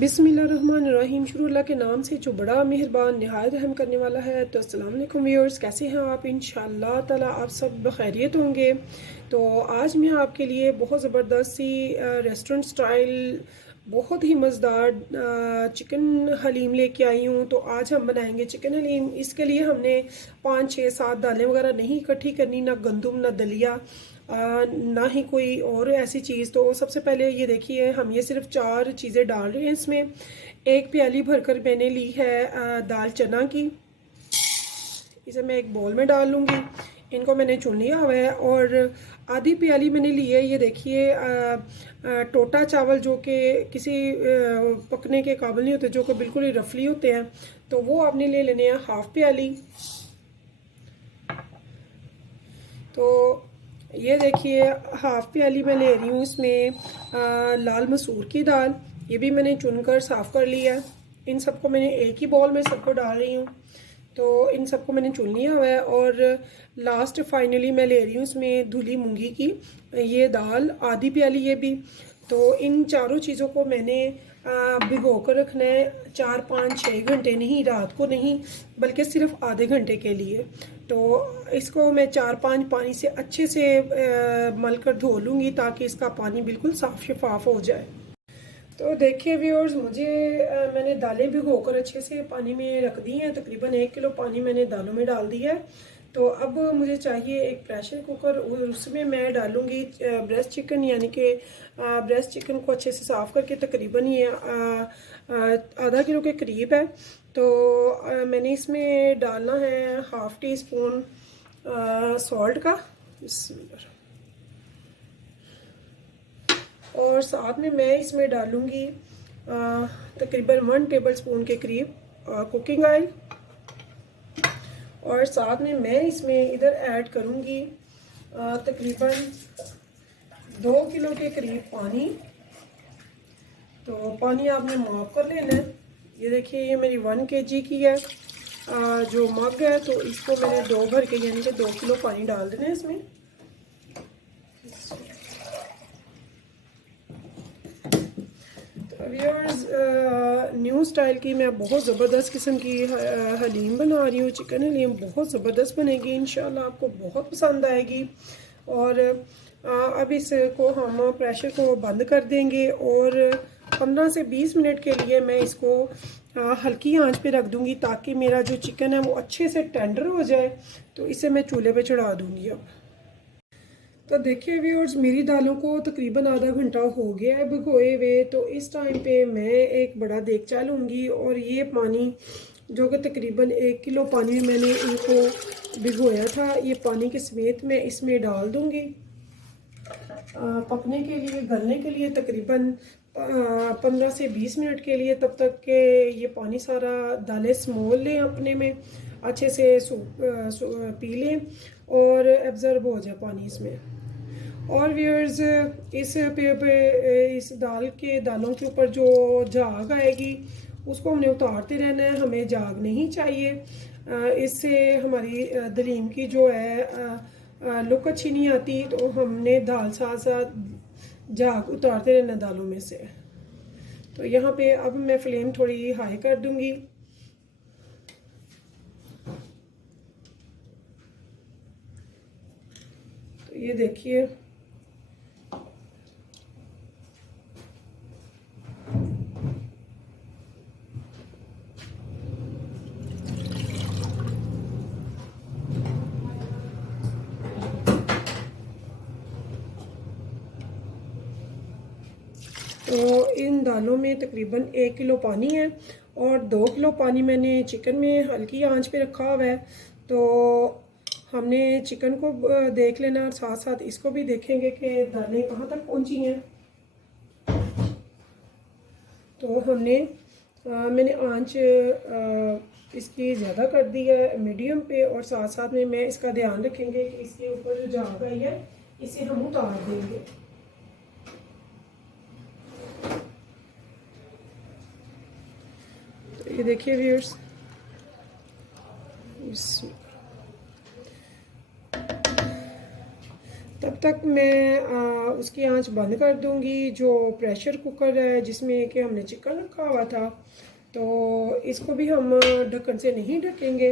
बिस्मिल्लाहिर्रहमानिर्रहीम। शुरू अल्लाह के नाम से जो बड़ा मेहरबान निहायत रहम करने वाला है। तो अस्सलाम वालेकुम व्यूअर्स, कैसे हैं आप? इंशाअल्लाह ताला आप सब खैरियत होंगे। तो आज मैं आपके लिए बहुत ज़बरदस्त सी रेस्टोरेंट स्टाइल बहुत ही मज़ेदार चिकन हलीम लेके आई हूँ। तो आज हम बनाएंगे चिकन हलीम। इसके लिए हमने 5 6 7 दालें वगैरह नहीं इकट्ठी करनी, ना गंदम ना दलिया, ना ही कोई और ऐसी चीज़। तो सबसे पहले ये देखिए, हम ये सिर्फ 4 चीज़ें डाल रहे हैं इसमें। 1 प्याली भरकर मैंने ली है दाल चना की, इसे मैं एक बोल में डाल लूँगी। इनको मैंने चुन लिया हुआ है। और आधी प्याली मैंने ली है, ये देखिए टोटा चावल, जो कि किसी पकने के काबिल नहीं होते, जो कि बिल्कुल ही रफली होते हैं। तो वो आपने ले लेने हैं हाफ प्याली। तो ये देखिए हाफ प्याली मैं ले रही हूँ। इसमें लाल मसूर की दाल, ये भी मैंने चुनकर साफ़ कर लिया है। इन सबको मैंने एक ही बॉल में सबको डाल रही हूँ। तो इन सबको मैंने चुन लिया हुआ है। और लास्ट फाइनली मैं ले रही हूँ इसमें धुली मूंगी की ये दाल, आधी प्याली ये भी। तो इन चारों चीज़ों को मैंने भिगो कर रखना है 4 5 6 घंटे, नहीं रात को नहीं, बल्कि सिर्फ आधे घंटे के लिए। तो इसको मैं 4 5 पानी से अच्छे से मल कर धो लूँगी, ताकि इसका पानी बिल्कुल साफ़ शफाफ हो जाए। तो देखिए व्यूअर्स, मैंने दालें भिगोकर अच्छे से पानी में रख दी हैं। तकरीबन 1 किलो पानी मैंने दालों में डाल दिया है। तो अब मुझे चाहिए एक प्रेशर कुकर, और उसमें मैं डालूँगी ब्रेस्ट चिकन, यानी कि ब्रेस्ट चिकन को अच्छे से साफ़ करके, तकरीबन ये आधा किलो के करीब है। तो मैंने इसमें डालना है ½ टी स्पून सॉल्ट का, और साथ में मैं इसमें डालूँगी तकरीबन 1 टेबल स्पून के करीब कुकिंग ऑयल। और साथ में मैं इसमें इधर ऐड करूँगी तकरीबन 2 किलो के करीब पानी। तो पानी आपने माप कर लेना है। ये देखिए, ये मेरी 1 kg की है जो मग है। तो इसको मैंने 2 भर के, यानी कि 2 किलो पानी डाल देना है इसमें। व्यूअर्स, न्यू स्टाइल की मैं बहुत ज़बरदस्त किस्म की हलीम बना रही हूँ। चिकन हलीम बहुत ज़बरदस्त बनेगी, इंशाल्लाह आपको बहुत पसंद आएगी। और अब इसको हम प्रेशर को बंद कर देंगे, और 15 से 20 मिनट के लिए मैं इसको हल्की आंच पे रख दूँगी, ताकि मेरा जो चिकन है वो अच्छे से टेंडर हो जाए। तो इसे मैं चूल्हे पे चढ़ा दूँगी अब। तो देखिए व्यूअर्स, मेरी दालों को तकरीबन आधा घंटा हो गया है भिगोए हुए। तो इस टाइम पे मैं एक बड़ा देगचा लूँगी, और ये पानी, जो कि तकरीबन 1 किलो पानी मैंने इनको भिगोया था, ये पानी के समेत मैं इसमें डाल दूँगी पकने के लिए, गलने के लिए, तकरीबन 15 से 20 मिनट के लिए। तब तक के ये पानी सारा दालें स्मोल लें, अपने में अच्छे से पी लें और एब्जर्ब हो जाए पानी इसमें। और व्यूअर्स, इस दालों के ऊपर जो झाग आएगी उसको हमने उतारते रहना है, हमें झाग नहीं चाहिए। इससे हमारी दलीम की जो है लुक अच्छी नहीं आती। तो हमने दाल साथ साथ झाग उतारते रहना दालों में से। तो यहाँ पे अब मैं फ्लेम थोड़ी हाई कर दूँगी। तो ये देखिए, तो इन दालों में तकरीबन 1 किलो पानी है, और 2 किलो पानी मैंने चिकन में हल्की आंच पे रखा हुआ है। तो हमने चिकन को देख लेना, और साथ साथ इसको भी देखेंगे कि दालें कहाँ तक पहुँची हैं। तो मैंने आंच इसकी ज़्यादा कर दी है मीडियम पे, और साथ साथ में मैं इसका ध्यान रखेंगे कि इसके ऊपर जो झाग आई है इसे हम उतार देंगे। तो ये देखिए व्यूअर्स, तब तक मैं उसकी आंच बंद कर दूंगी। जो प्रेशर कुकर है जिसमें कि हमने चिकन रखा हुआ था, तो इसको भी हम ढक्कन से नहीं ढकेंगे।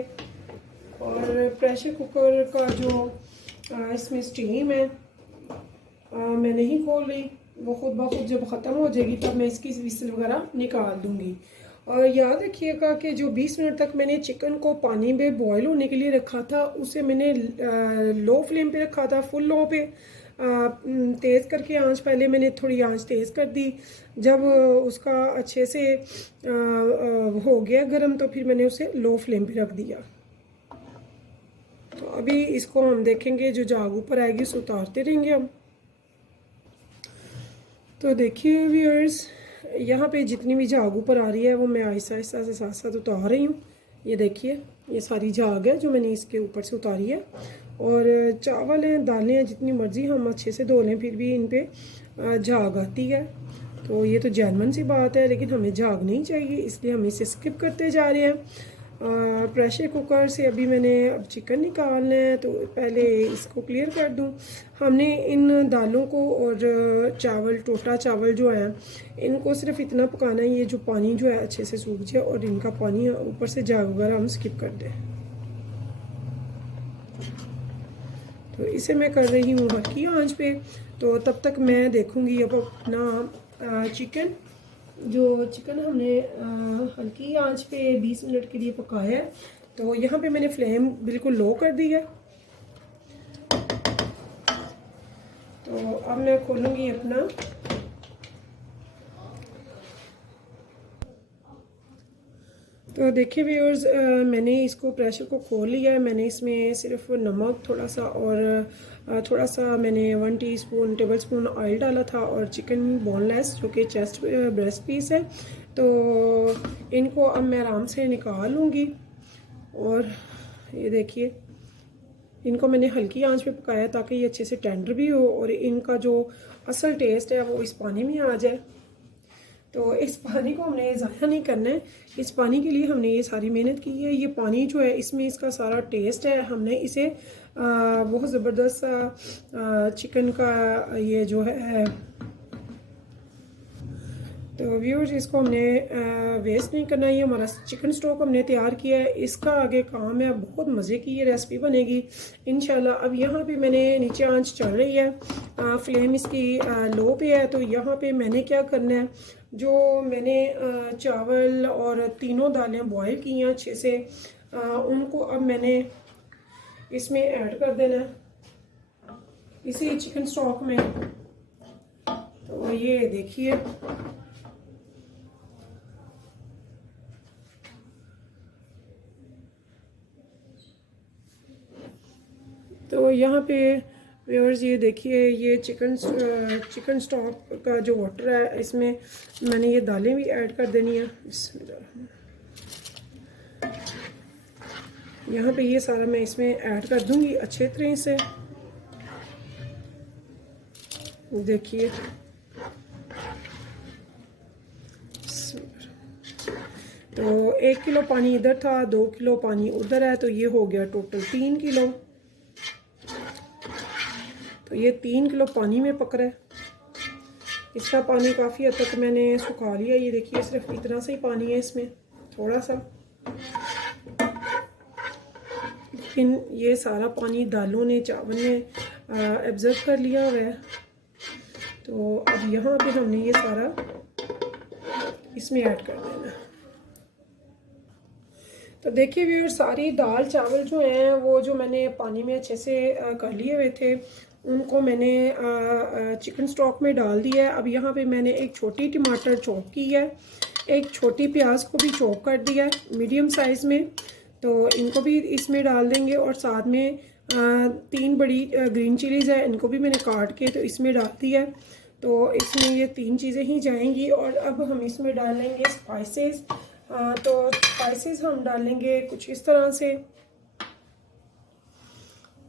और प्रेशर कुकर का जो इसमें स्टीम है मैं नहीं खोल रही, वो खुद ब खुद जब ख़त्म हो जाएगी तब मैं इसकी विसल वगैरह निकाल दूंगी। और याद रखिएगा कि जो 20 मिनट तक मैंने चिकन को पानी में बॉईल होने के लिए रखा था, उसे मैंने लो फ्लेम पे रखा था, फुल लो पे तेज़ करके आंच, पहले मैंने थोड़ी आंच तेज़ कर दी। जब उसका अच्छे से हो गया गर्म तो फिर मैंने उसे लो फ्लेम पे रख दिया। तो अभी इसको हम देखेंगे, जो झाग ऊपर आएगी उसे उतारते रहेंगे हम। तो देखिए व्यूअर्स, यहाँ पे जितनी भी झाग ऊपर आ रही है वो मैं आहिस्ता आहिस्ता से साथ साथ उतार रही हूँ। ये देखिए, ये सारी झाग है जो मैंने इसके ऊपर से उतारी है। और चावल हैं, दालें हैं, जितनी मर्ज़ी हम अच्छे से धो लें फिर भी इन पर झाग आती है। तो ये तो जेन्युइन सी बात है, लेकिन हमें झाग नहीं चाहिए, इसलिए हम इसे स्किप करते जा रहे हैं। प्रेशर कुकर से अभी मैंने अब चिकन निकालना है, तो पहले इसको क्लियर कर दूं। हमने इन दालों को और चावल, टोटा चावल जो है, इनको सिर्फ इतना पकाना है, ये जो पानी जो है अच्छे से सूख जाए और इनका पानी ऊपर से झाग वगैरह हम स्किप कर दें। तो इसे मैं कर रही हूँ हल्की आंच पे। तो तब तक मैं देखूँगी अब अपना चिकन, जो चिकन हमने हल्की आंच पे 20 मिनट के लिए पकाया है। तो यहाँ पे मैंने फ्लेम बिल्कुल लो कर दी है। तो अब मैं खोलूँगी अपना। तो देखिए व्यूअर्स, मैंने इसको प्रेशर को खोल लिया है। मैंने इसमें सिर्फ नमक थोड़ा सा और थोड़ा सा मैंने 1 टेबल स्पून ऑयल डाला था, और चिकन बोनलेस जो कि चेस्ट ब्रेस्ट पीस है। तो इनको अब मैं आराम से निकाल लूँगी। और ये देखिए, इनको मैंने हल्की आंच पे पकाया ताकि ये अच्छे से टेंडर भी हो और इनका जो असल टेस्ट है वो इस पानी में आ जाए। तो इस पानी को हमने ज़ाया नहीं करना है, इस पानी के लिए हमने ये सारी मेहनत की है। ये पानी जो है इसमें इसका सारा टेस्ट है। हमने इसे बहुत ज़बरदस्त सा चिकन का ये जो है, तो व्यूअर्स इसको हमने वेस्ट नहीं करना। ये हमारा चिकन स्टॉक हमने तैयार किया है, इसका आगे काम है। बहुत मज़े की ये रेसिपी बनेगी इंशाल्लाह। अब यहाँ पे मैंने नीचे आंच चल रही है, फ्लेम इसकी लो पे है। तो यहाँ पे मैंने क्या करना है, जो मैंने चावल और तीनों दालें बॉयल की हैं अच्छे से, उनको अब मैंने इसमें ऐड कर देना है, इसी चिकन स्टॉक में। तो ये देखिए, तो यहाँ पे व्यूअर्स ये देखिए, ये चिकन स्टॉक का जो वाटर है, इसमें मैंने ये दालें भी ऐड कर देनी है। यहाँ पे ये सारा मैं इसमें ऐड कर दूँगी अच्छे तरह से। देखिए, तो 1 किलो पानी इधर था, 2 किलो पानी उधर है, तो ये हो गया टोटल 3 किलो। तो ये 3 किलो पानी में पक रहा है। इसका पानी काफ़ी हद तक मैंने सुखा लिया। ये देखिए, सिर्फ इतना सा ही पानी है इसमें, थोड़ा सा, लेकिन ये सारा पानी दालों ने, चावल ने एब्जॉर्ब कर लिया हुआ है। तो अब यहाँ पे हमने ये सारा इसमें ऐड कर देना। तो देखिए व्यूअर्स, सारी दाल चावल जो हैं वो जो मैंने पानी में अच्छे से कर लिए हुए थे, उनको मैंने चिकन स्टॉक में डाल दिया है। अब यहाँ पे मैंने एक छोटी टमाटर चॉप की है, एक छोटी प्याज को भी चॉप कर दिया है मीडियम साइज़ में। तो इनको भी इसमें डाल देंगे, और साथ में 3 बड़ी ग्रीन चिलीज़ है, इनको भी मैंने काट के तो इसमें डाल दिया है। तो इसमें ये 3 चीज़ें ही जाएंगी। और अब हम इसमें डालेंगे स्पाइसेस। तो स्पाइसेस हम डालेंगे कुछ इस तरह से।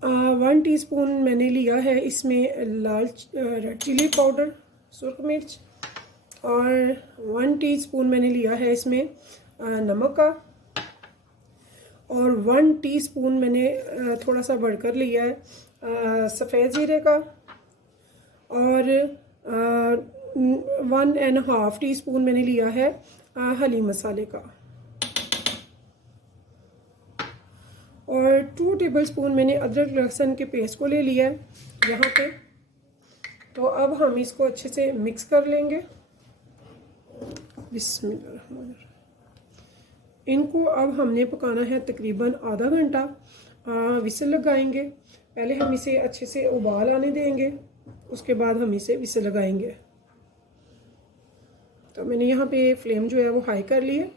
1 टीस्पून मैंने लिया है इसमें लाल रेड चिली पाउडर, सुरख मिर्च, और 1 टीस्पून मैंने लिया है इसमें नमक का, और 1 टीस्पून मैंने थोड़ा सा बढ़कर लिया है सफ़ेद ज़ीरे का, और 1.5 टीस्पून मैंने लिया है हलीम मसाले का, और 2 टेबलस्पून मैंने अदरक लहसुन के पेस्ट को ले लिया है यहाँ पे। तो अब हम इसको अच्छे से मिक्स कर लेंगे। बिस्मिल्लाह। इनको अब हमने पकाना है तकरीबन आधा घंटा। विसल लगाएंगे, पहले हम इसे अच्छे से उबाल आने देंगे, उसके बाद हम इसे विसल लगाएंगे। तो मैंने यहाँ पे फ्लेम जो है वो हाई कर ली है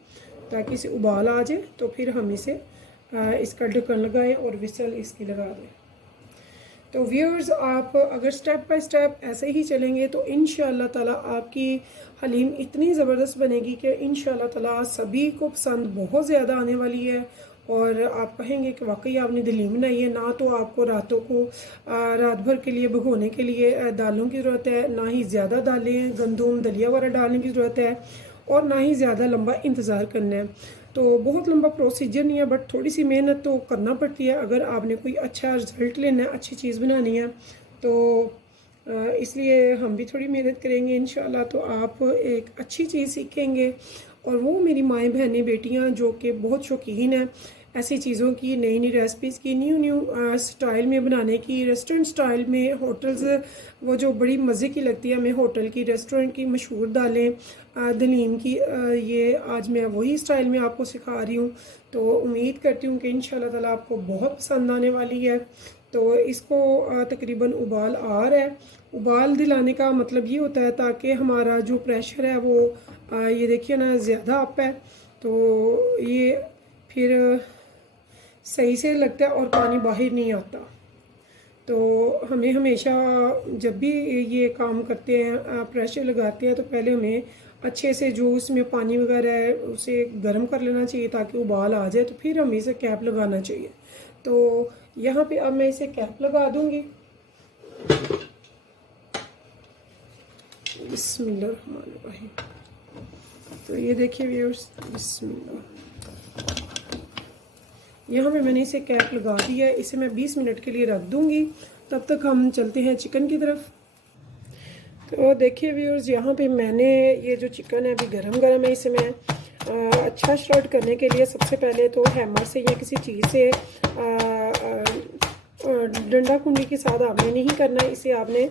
ताकि इसे उबाल आ जाए, तो फिर हम इसे इसका ढक्कन लगाएं और विसल इसकी लगा दें। तो व्यूअर्स, आप अगर स्टेप बाय स्टेप ऐसे ही चलेंगे तो इंशाअल्लाह ताला आपकी हलीम इतनी ज़बरदस्त बनेगी कि इंशाअल्लाह ताला सभी को पसंद बहुत ज़्यादा आने वाली है, और आप कहेंगे कि वाकई आपने हलीम बनाई है। ना तो आपको रातों को रात भर के लिए भिगोने के लिए दालों की ज़रूरत है, ना ही ज़्यादा दालें गंदम दलिया वगैरह डालने की ज़रूरत है, और ना ही ज़्यादा लंबा इंतज़ार करना है। तो बहुत लंबा प्रोसीजर नहीं है, बट थोड़ी सी मेहनत तो करना पड़ती है अगर आपने कोई अच्छा रिज़ल्ट लेना है, अच्छी चीज़ बनानी है। तो इसलिए हम भी थोड़ी मेहनत करेंगे इंशाल्लाह, तो आप एक अच्छी चीज़ सीखेंगे। और वो मेरी माएँ बहनें बेटियाँ जो कि बहुत शौकीन हैं ऐसी चीज़ों की, नई नई रेसिपीज़ की, न्यू स्टाइल में बनाने की, रेस्टोरेंट स्टाइल में, होटल्स वो जो बड़ी मज़े की लगती है हमें होटल की, रेस्टोरेंट की मशहूर दालें दलीम की, ये आज मैं वही स्टाइल में आपको सिखा रही हूँ। तो उम्मीद करती हूँ कि इंशाल्लाह ताला आपको बहुत पसंद आने वाली है। तो इसको तकरीबन उबाल आ रहा है। उबाल दिलाने का मतलब ये होता है ताकि हमारा जो प्रेशर है वो ये देखिए ना ज़्यादा अप है, तो ये फिर सही से लगता है और पानी बाहर नहीं आता। तो हमें हमेशा जब भी ये काम करते हैं, प्रेशर लगाते हैं, तो पहले हमें अच्छे से जो उसमें पानी वगैरह है उसे गर्म कर लेना चाहिए ताकि उबाल आ जाए, तो फिर हमें इसे कैप लगाना चाहिए। तो यहाँ पे अब मैं इसे कैप लगा दूँगी। बिस्मिल्लाहिर्रहमानिर्रहीम। तो ये देखिए व्यूअर्स, बिस्मिल्लाह, यहाँ पे मैंने इसे कैप लगा दिया है। इसे मैं 20 मिनट के लिए रख दूँगी, तब तक हम चलते हैं चिकन की तरफ। तो देखिए व्यूअर्स, यहाँ पे मैंने ये जो चिकन है अभी गरम गरम है, इसे मैं अच्छा श्रेड करने के लिए सबसे पहले तो हैमर से या किसी चीज़ से डंडा कुंडी के साथ आपने नहीं करना है, इसे आपने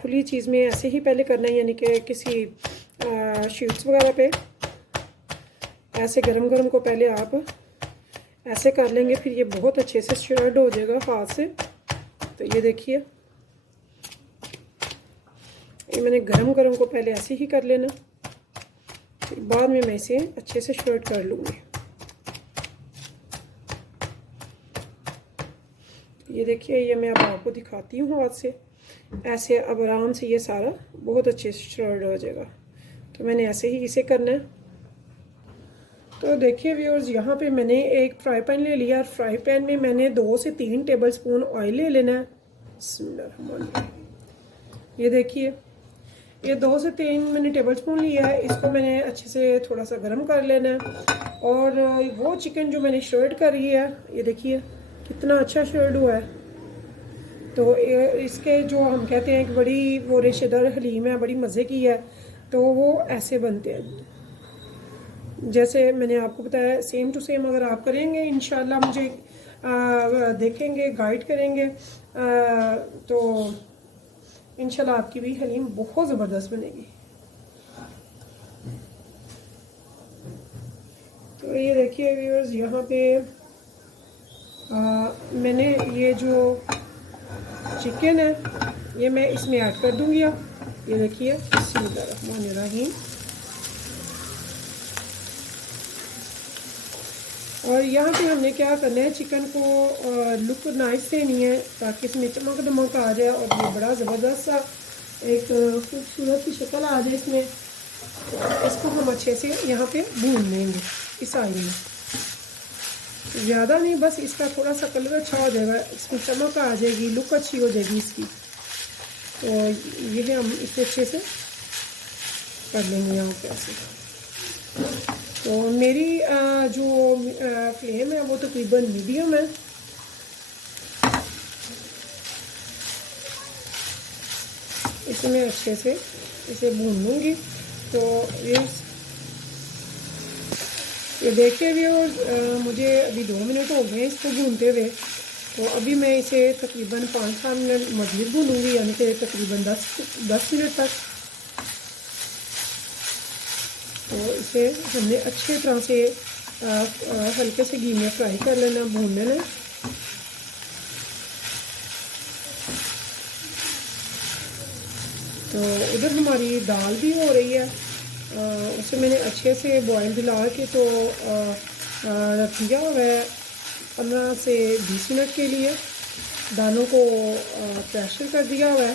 खुली चीज़ में ऐसे ही पहले करना है, यानी कि किसी शीट्स वगैरह पे ऐसे गरम गरम को पहले आप ऐसे कर लेंगे, फिर ये बहुत अच्छे से श्रेड हो जाएगा हाथ से। तो ये देखिए, ये मैंने गरम गरम को पहले ऐसे ही कर लेना, फिर बाद में मैं इसे अच्छे से श्रेड कर लूँगी। ये देखिए, ये मैं अब आपको दिखाती हूँ हाथ से, ऐसे अब आराम से ये सारा बहुत अच्छे से श्रेड हो जाएगा। तो मैंने ऐसे ही इसे करना है। तो देखिए व्यूअर्स, यहाँ पे मैंने एक फ्राई पैन ले लिया, और फ्राई पैन में मैंने 2 से 3 टेबलस्पून ऑयल ले लेना है। ये देखिए, ये 2 से 3 मैंने टेबलस्पून लिया है, इसको मैंने अच्छे से थोड़ा सा गर्म कर लेना है। और वो चिकन जो मैंने श्रेड करी है, ये देखिए कितना अच्छा श्रेड हुआ है। तो इसके जो हम कहते हैं कि बड़ी वो रेशेदार हलीम है, बड़ी मज़े की है, तो वो ऐसे बनते हैं जैसे मैंने आपको बताया। सेम टू सेम अगर आप करेंगे इंशाल्लाह, मुझे देखेंगे, गाइड करेंगे, तो इंशाल्लाह आपकी भी हलीम बहुत ज़बरदस्त बनेगी। तो ये देखिए व्यूअर्स, यहाँ पे मैंने ये जो चिकन है ये मैं इसमें ऐड कर दूँगी। आप ये देखिए, बिस्मिल्लाहिर्रहमानिर्रहीम। और यहाँ पे हमने क्या करना है, चिकन को लुक नाइस देनी है ताकि इसमें चमक दमक आ जाए और ये बड़ा ज़बरदस्त सा एक खूबसूरत सी शक्ल आ जाए इसमें। तो इसको हम अच्छे से यहाँ पे भून लेंगे इस ऑयल में, ज़्यादा नहीं, बस इसका थोड़ा सा कलर अच्छा हो जाएगा, इसमें चमक आ जाएगी, लुक अच्छी हो जाएगी इसकी। तो ये हम इसे अच्छे से कर लेंगे यहाँ पे ऐसे। तो मेरी जो फ्लेम है वो तकरीबन मीडियम है। इसे मैं अच्छे से इसे भून लूँगी। तो ये देखिए व्यूअर्स, मुझे अभी 2 मिनट हो गए इसको भूनते हुए। तो अभी मैं इसे तकरीबन 5-7 मिनट मज़ीद भूनूँगी, यानी कि तकरीबन 10 मिनट तक। तो इसे हमने अच्छी तरह से हल्के से घी में फ्राई कर लेना, भून लेना। तो उधर हमारी दाल भी हो रही है, उसे मैंने अच्छे से बॉयल दिला के तो रख दिया हुआ है 15 से 20 मिनट के लिए। दालों को प्रेशर कर दिया हुआ है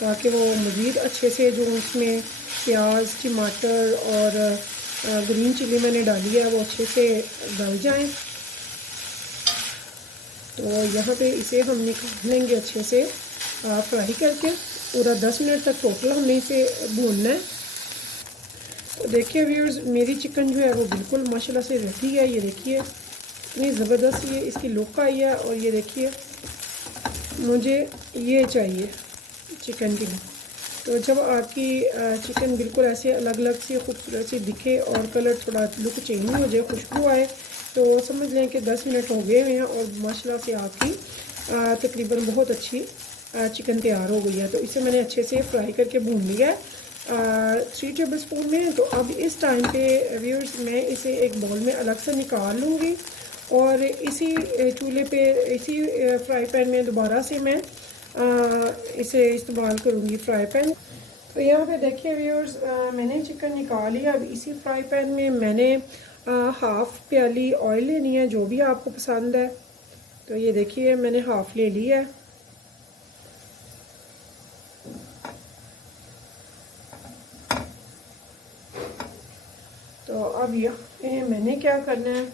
ताकि वो मज़ीद अच्छे से जो उसमें प्याज, टमाटर और ग्रीन चिली मैंने डाली है वो अच्छे से गल जाएं। तो यहाँ पे इसे हम निकाल लेंगे अच्छे से फ्राई करके। पूरा 10 मिनट तक टोटल हमने इसे भूनना है। तो देखिए व्यूअर्स, मेरी चिकन जो है वो बिल्कुल माशाल्लाह से रेडी है। ये देखिए इतनी ज़बरदस्त ये इसकी लुक आई है। और ये देखिए मुझे ये चाहिए चिकन की लुक। तो जब आपकी चिकन बिल्कुल ऐसे अलग अलग सी खूबसूरत सी दिखे और कलर थोड़ा लुक चेंज हो जाए, खुशबू आए, तो समझ लें कि 10 मिनट हो गए हैं और माशाल्लाह से आपकी तकरीबन बहुत अच्छी चिकन तैयार हो गई है। तो इसे मैंने अच्छे से फ्राई करके भून लिया है 3 टेबल स्पून में। तो अब इस टाइम पे व्यूअर्स मैं इसे एक बाउल में अलग से निकाल लूँगी और इसी चूल्हे पे इसी फ्राई पैन में दोबारा से मैं इसे इस्तेमाल करूँगी फ्राई पैन। तो यहाँ पे देखिए व्यूअर्स, मैंने चिकन निकाल लिया। अब इसी फ्राई पैन में मैंने हाफ़ प्याली ऑयल लेनी है, जो भी आपको पसंद है। तो ये देखिए मैंने हाफ़ ले ली है। तो अब ये मैंने क्या करना है,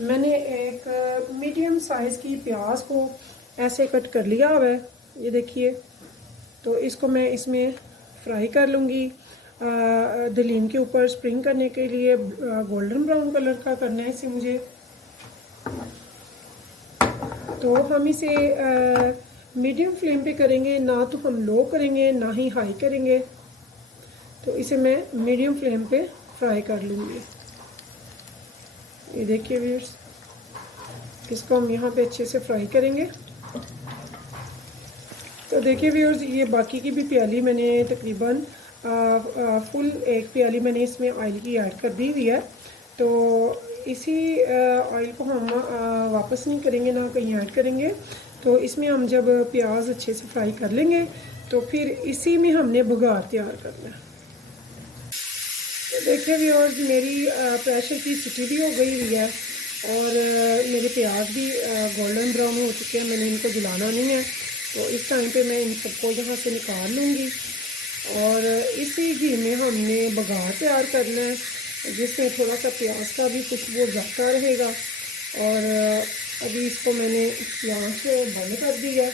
मैंने एक मीडियम साइज़ की प्याज को ऐसे कट कर लिया हुआ है, ये देखिए। तो इसको मैं इसमें फ्राई कर लूँगी दलीन के ऊपर स्प्रिंग करने के लिए। गोल्डन ब्राउन कलर का करना है इसे मुझे। तो हम इसे मीडियम फ्लेम पे करेंगे, ना तो हम लो करेंगे ना ही हाई करेंगे। तो इसे मैं मीडियम फ्लेम पे फ्राई कर लूँगी। ये देखिए व्यूअर्स, इसको हम यहाँ पे अच्छे से फ्राई करेंगे। तो देखिए व्यूअर्स, ये बाकी की भी प्याली मैंने तकरीबन फुल एक प्याली मैंने इसमें ऑयल की ऐड कर दी हुई है। तो इसी ऑयल को हम वापस नहीं करेंगे, ना कहीं ऐड करेंगे। तो इसमें हम जब प्याज अच्छे से फ्राई कर लेंगे तो फिर इसी में हमने बघार तैयार करना है। तो देखिए व्यूअर्स, मेरी प्रेशर की सीटी भी हो गई हुई है और मेरे प्याज भी गोल्डन ब्राउन हो चुके हैं। मैंने इनको जलाना नहीं है। तो इस टाइम पे मैं इन सबको यहाँ से निकाल लूँगी और इसी घी में हमने बघार तैयार करना है, जिसमें थोड़ा सा प्याज का भी खुशबू जाता रहेगा। और अभी इसको मैंने यहाँ से बंद कर दिया।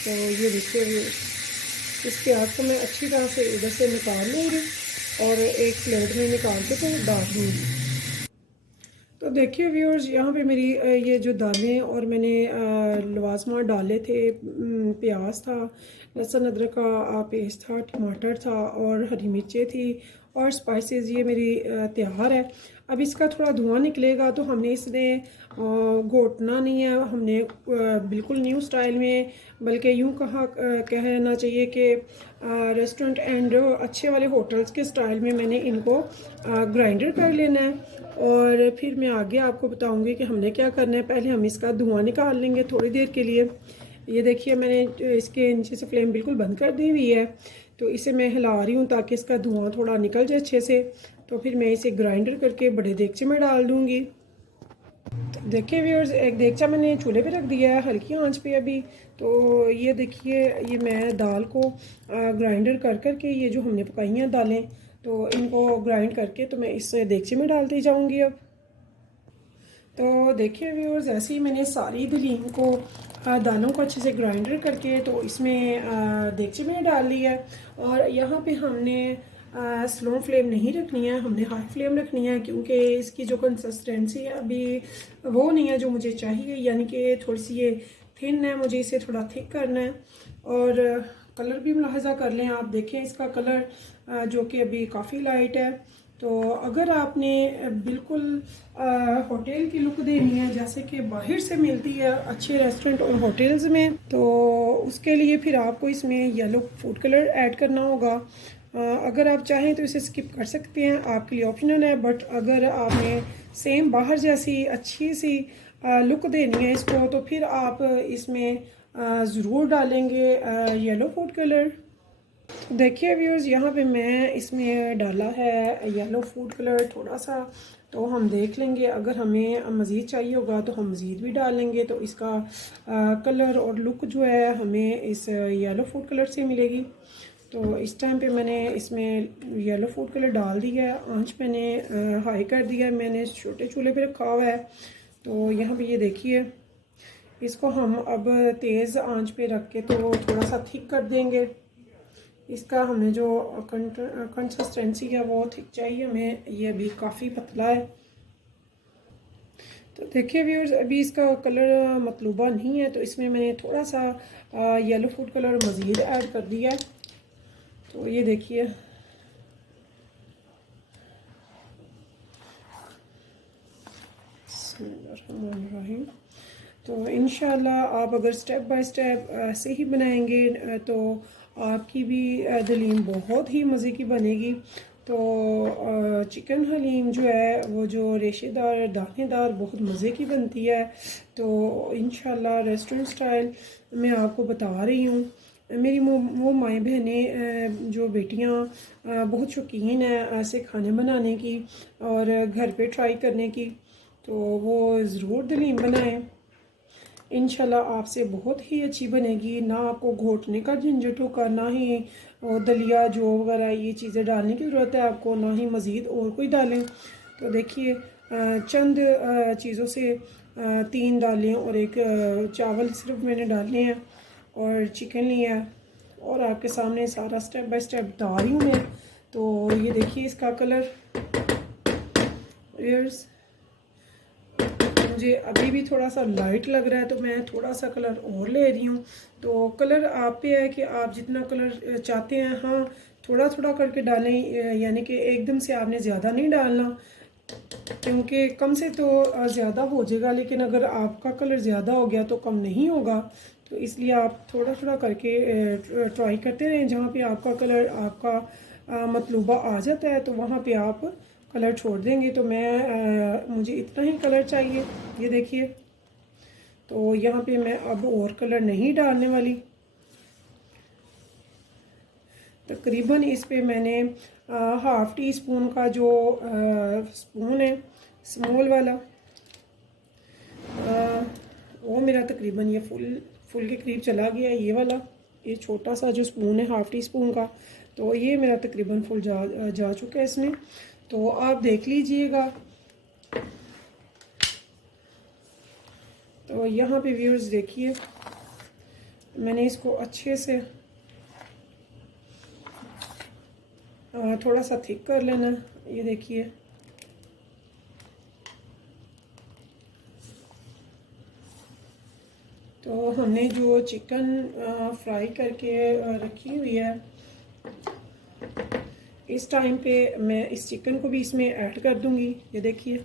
तो ये देखिए, इस प्याज को मैं अच्छी तरह से इधर से निकाल लूँगी और एक प्लेट में निकाल के तो डाल दूँगी। तो देखिए व्यूअर्स, यहाँ पे मेरी ये जो दालें और मैंने लवाजमा डाले थे, प्याज था, लहसुन अदरक का पेस्ट था, टमाटर था और हरी मिर्चें थी और स्पाइसेस, ये मेरी तैयार है। अब इसका थोड़ा धुआं निकलेगा तो हमने इसने घोटना नहीं है, हमने बिल्कुल न्यू स्टाइल में, बल्कि यूँ कहना चाहिए कि रेस्टोरेंट एंड अच्छे वाले होटल्स के स्टाइल में मैंने इनको ग्राइंडर कर लेना है। और फिर मैं आगे आपको बताऊंगी कि हमने क्या करना है। पहले हम इसका धुआं निकाल लेंगे थोड़ी देर के लिए। ये देखिए मैंने इसके नीचे से फ्लेम बिल्कुल बंद कर दी हुई है। तो इसे मैं हिला रही हूँ ताकि इसका धुआं थोड़ा निकल जाए अच्छे से। तो फिर मैं इसे ग्राइंडर करके बड़े देगचे में डाल दूँगी। तो देखिए व्यूअर्स, एक देगचा मैंने चूल्हे पे रख दिया है हल्की आंच पे अभी। तो ये देखिए, ये मैं दाल को ग्राइंडर कर करके, ये जो हमने पकाई हैं दालें, तो इनको ग्राइंड करके तो मैं इस देगचे में डालती जाऊंगी अब। तो देखिए व्यूअर्स, ऐसे ही मैंने सारी दलीम को दालों को अच्छे से ग्राइंडर करके तो इसमें देगचे में डाल लिया है। और यहाँ पे हमने स्लो फ्लेम नहीं रखनी है, हमने हाई फ्लेम रखनी है, क्योंकि इसकी जो कंसिस्टेंसी है अभी वो नहीं है जो मुझे चाहिए, यानी कि थोड़ी सी ये थिन है, मुझे इसे थोड़ा थिक करना है। और कलर भी मुलाहजा कर लें आप, देखें इसका कलर जो कि अभी काफ़ी लाइट है। तो अगर आपने बिल्कुल होटल की लुक देनी है जैसे कि बाहर से मिलती है अच्छे रेस्टोरेंट और होटल्स में, तो उसके लिए फिर आपको इसमें येलो फूड कलर ऐड करना होगा। अगर आप चाहें तो इसे स्किप कर सकते हैं, आपके लिए ऑप्शनल है। बट अगर आपने सेम बाहर जैसी अच्छी सी लुक देनी है इसको, तो फिर आप इसमें ज़रूर डालेंगे येलो फूड कलर। देखिए व्यूअर्स, यहाँ पे मैं इसमें डाला है येलो फूड कलर थोड़ा सा। तो हम देख लेंगे, अगर हमें मज़ीद चाहिए होगा तो हम मज़ीद भी डालेंगे। तो इसका कलर और लुक जो है हमें इस येलो फूड कलर से मिलेगी। तो इस टाइम पे मैंने इसमें येलो फूड कलर डाल दिया है। आंच मैंने हाई कर दिया है, मैंने छोटे चूल्हे पे रखा हुआ है। तो यहाँ पे ये देखिए, इसको हम अब तेज़ आंच पे रख के तो थोड़ा सा थिक कर देंगे। इसका हमें जो कंसिस्टेंसी है वो थिक चाहिए हमें, ये अभी काफ़ी पतला है। तो देखिए व्यूअर्स, अभी इसका कलर मतलूबा नहीं है, तो इसमें मैंने थोड़ा सा येलो फूड कलर मज़ीद ऐड कर दिया है। तो ये देखिए, तो इंशाल्लाह आप अगर स्टेप बाय स्टेप ऐसे ही बनाएंगे तो आपकी भी दलीम बहुत ही मज़े की बनेगी। तो चिकन हलीम जो है वो जो रेशेदार दानेदार बहुत मज़े की बनती है। तो इंशाल्लाह रेस्टोरेंट स्टाइल मैं आपको बता रही हूँ। मेरी वो माएँ बहनें जो बेटियाँ बहुत शौकीन है ऐसे खाने बनाने की और घर पे ट्राई करने की, तो वो ज़रूर दलीम बनाएं। इंशाल्लाह आपसे बहुत ही अच्छी बनेगी, ना आपको घोटने का झंझट होगा, ना ही दलिया जो वगैरह ये चीज़ें डालने की ज़रूरत है आपको, ना ही मज़ीद और कोई डालें। तो देखिए, चंद चीज़ों से 3 दालें और एक चावल सिर्फ मैंने डालने हैं और चिकन लिया है और आपके सामने सारा स्टेप बाय स्टेप बता रही हूँ मैं। तो ये देखिए इसका कलर व्यूअर्स, मुझे अभी भी थोड़ा सा लाइट लग रहा है तो मैं थोड़ा सा कलर और ले रही हूँ। तो कलर आप पे है कि आप जितना कलर चाहते हैं, हाँ थोड़ा थोड़ा करके डालें, यानी कि एकदम से आपने ज़्यादा नहीं डालना, क्योंकि कम से तो ज़्यादा हो जाएगा, लेकिन अगर आपका कलर ज़्यादा हो गया तो कम नहीं होगा। तो इसलिए आप थोड़ा थोड़ा करके ट्राई करते रहें। जहाँ पे आपका कलर आपका मतलूबा आ जाता है तो वहाँ पे आप कलर छोड़ देंगे। तो मैं मुझे इतना ही कलर चाहिए, ये देखिए। तो यहाँ पे मैं अब और कलर नहीं डालने वाली। तकरीबन इस पे मैंने हाफ़ टी स्पून का जो स्पून है स्मॉल वाला, वो मेरा तकरीबन ये फुल के करीब चला गया है। ये वाला, ये छोटा सा जो स्पून है हाफ़ टी स्पून का, तो ये मेरा तकरीबन फुल जा चुका है इसमें। तो आप देख लीजिएगा। तो यहाँ पे व्यूअर्स देखिए, मैंने इसको अच्छे से थोड़ा सा थिक कर लेना, ये देखिए। तो हमने जो चिकन फ्राई करके रखी हुई है, इस टाइम पे मैं इस चिकन को भी इसमें ऐड कर दूंगी, ये देखिए।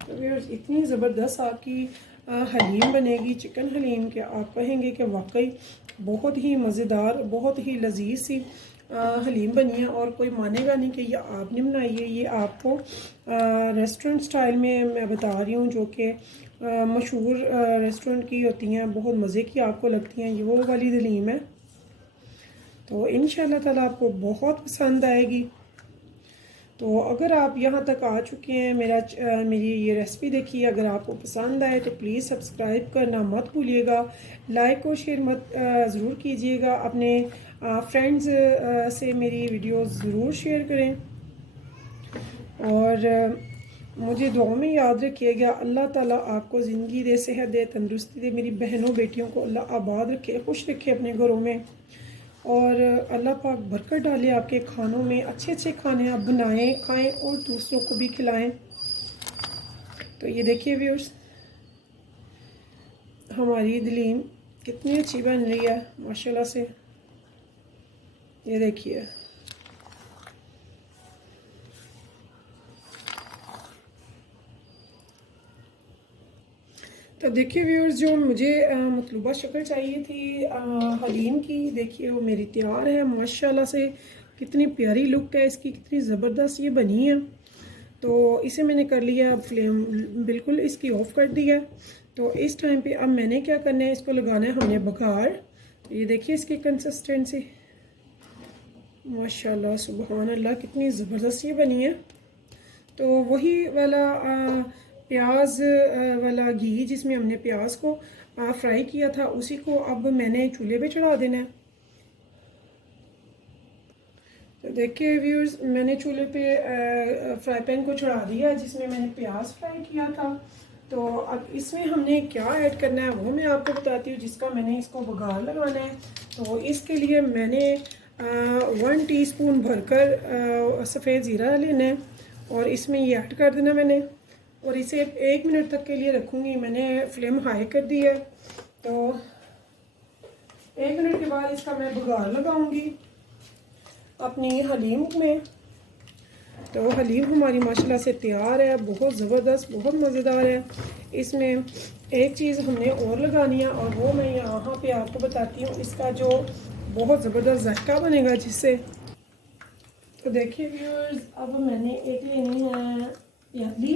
तो व्यूअर्स, इतनी ज़बरदस्त आपकी हलीम बनेगी, चिकन हलीम, के आप कहेंगे कि वाकई बहुत ही मज़ेदार, बहुत ही लजीज सी हलीम बनी है और कोई मानेगा नहीं कि ये आपने बनाई है। ये आपको रेस्टोरेंट स्टाइल में मैं बता रही हूँ, जो कि मशहूर रेस्टोरेंट की होती हैं, बहुत मज़े की आपको लगती हैं, ये वो वाली हलीम है। तो इंशाल्लाह ताला आपको बहुत पसंद आएगी। तो अगर आप यहाँ तक आ चुके हैं, मेरी ये रेसिपी देखिए, अगर आपको पसंद आए तो प्लीज़ सब्सक्राइब करना मत भूलिएगा, लाइक और शेयर मत ज़रूर कीजिएगा, अपने फ्रेंड्स से मेरी वीडियोस ज़रूर शेयर करें और मुझे दुआ में याद रखिएगा। अल्लाह ताला आपको ज़िंदगी दे, सेहत दे, तंदुरुस्ती दे, मेरी बहनों बेटियों को अल्लाह आबाद रखे, खुश रखे अपने घरों में और अल्लाह पाक बरकत डाले आपके खानों में। अच्छे अच्छे खाने आप बनाएं, खाएं और दूसरों को भी खिलाएं। तो ये देखिए व्यूअर्स, हमारी दलीम कितनी अच्छी बन रही है माशाल्लाह से। ये देखिए, तो देखिए व्यूअर्स, जो मुझे मतलूबा शक्ल चाहिए थी हलीम की, देखिए वो मेरी तैयार है माशाल्लाह से। कितनी प्यारी लुक है इसकी, कितनी ज़बरदस्त ये बनी है। तो इसे मैंने कर लिया, अब फ्लेम बिल्कुल इसकी ऑफ़ कर दी है। तो इस टाइम पे अब मैंने क्या करना है, इसको लगाना है हमने बघार। ये देखिए इसकी कंसिस्टेंसी माशाल्लाह सुबहान अल्लाह, कितनी ज़बरदस्त ये बनी है। तो वही वाला प्याज वाला घी जिसमें हमने प्याज को फ्राई किया था, उसी को अब मैंने चूल्हे पे चढ़ा देना है। तो देखिए व्यूअर्स, मैंने चूल्हे पे फ्राई पैन को चढ़ा दिया जिसमें मैंने प्याज फ्राई किया था। तो अब इसमें हमने क्या ऐड करना है वो मैं आपको बताती हूँ, जिसका मैंने इसको बघार लगाना है। तो इसके लिए मैंने 1 टीस्पून भरकर सफ़ेद ज़ीरा लेना है और इसमें ये ऐड कर देना मैंने, और इसे 1 मिनट तक के लिए रखूँगी। मैंने फ्लेम हाई कर दी है। तो 1 मिनट के बाद इसका मैं बघार लगाऊंगी अपनी हलीम में। तो हलीम हमारी माशाल्लाह से तैयार है, बहुत ज़बरदस्त, बहुत मज़ेदार है। इसमें एक चीज़ हमने और लगानी है और वो मैं यहाँ पे आपको बताती हूँ, इसका जो बहुत ज़बरदस्त जायका बनेगा जिससे। तो देखिए व्यूअर्स, अब मैंने एक लेनी है प्याली,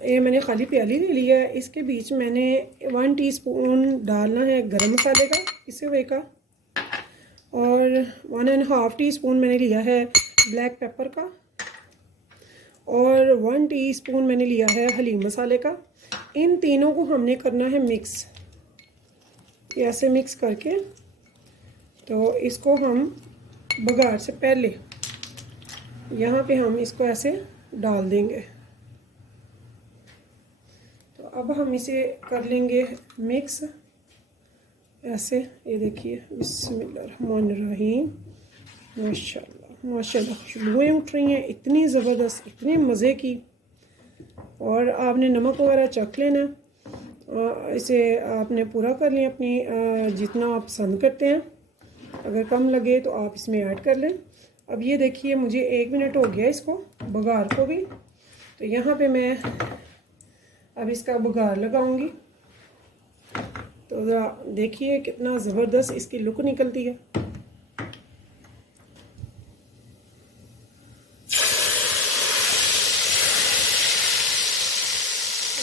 ये मैंने खाली प्याली ले लिया है। इसके बीच मैंने 1 टीस्पून डालना है गरम मसाले का, पिसे हुए का, और 1.5 टीस्पून मैंने लिया है ब्लैक पेपर का, और 1 टीस्पून मैंने लिया है हलीम मसाले का। इन तीनों को हमने करना है मिक्स, ऐसे मिक्स करके। तो इसको हम बघार से पहले यहाँ पे हम इसको ऐसे डाल देंगे। तो अब हम इसे कर लेंगे मिक्स ऐसे। ये देखिए, बिस्मिल्लाहिर्रहमानिर्रहीम, माशाल्लाह माशाल्लाह, खुशबुएँ उठ रही हैं इतनी ज़बरदस्त, इतने मज़े की। और आपने नमक वगैरह चख लेना, इसे आपने पूरा कर लें अपनी जितना आप पसंद करते हैं। अगर कम लगे तो आप इसमें ऐड कर लें। अब ये देखिए, मुझे 1 मिनट हो गया इसको बघार को भी। तो यहाँ पे मैं अब इसका बघार लगाऊंगी। तो ज़रा देखिए कितना ज़बरदस्त इसकी लुक निकलती है।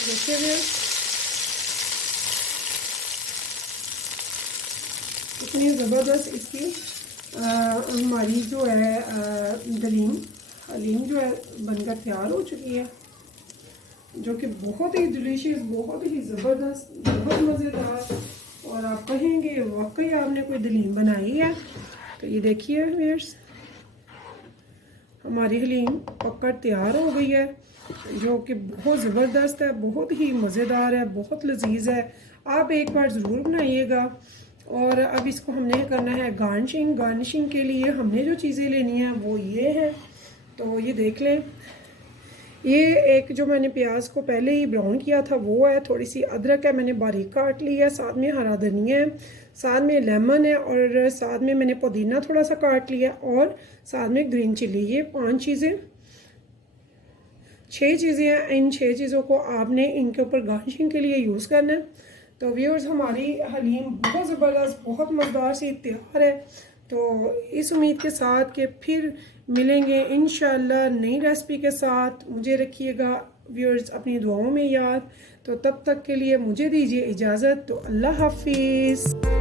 देखिए इतनी ज़बरदस्त इसकी हमारी जो है हलीम जो है बनकर तैयार हो चुकी है, जो कि बहुत ही डिलीशियस, बहुत ही ज़बरदस्त, बहुत मज़ेदार। और आप कहेंगे वाकई आपने कोई हलीम बनाई है। तो ये देखिए व्यूअर्स, हमारी हलीम पककर तैयार हो गई है, जो कि बहुत ज़बरदस्त है, बहुत ही मज़ेदार है, बहुत लजीज है। आप एक बार ज़रूर बनाइएगा। और अब इसको हमने करना है गार्निशिंग। गार्निशिंग के लिए हमने जो चीज़ें लेनी है वो ये है। तो ये देख लें, ये एक जो मैंने प्याज को पहले ही ब्राउन किया था वो है, थोड़ी सी अदरक है मैंने बारीक काट ली है, साथ में हरा धनिया है, साथ में लेमन है, और साथ में मैंने पुदीना थोड़ा सा काट लिया, और साथ में ग्रीन चिली। ये 5 चीज़ें, 6 चीज़ें हैं। इन 6 चीज़ों को आपने इनके ऊपर गार्निशिंग के लिए यूज़ करना है। तो व्यूअर्स, हमारी हलीम बहुत ज़बरदस्त, बहुत मज़ेदार सी तैयार है। तो इस उम्मीद के साथ कि फिर मिलेंगे इंशाअल्लाह नई रेसिपी के साथ। मुझे रखिएगा व्यूअर्स अपनी दुआओं में याद। तो तब तक के लिए मुझे दीजिए इजाज़त। तो अल्लाह हाफिज़।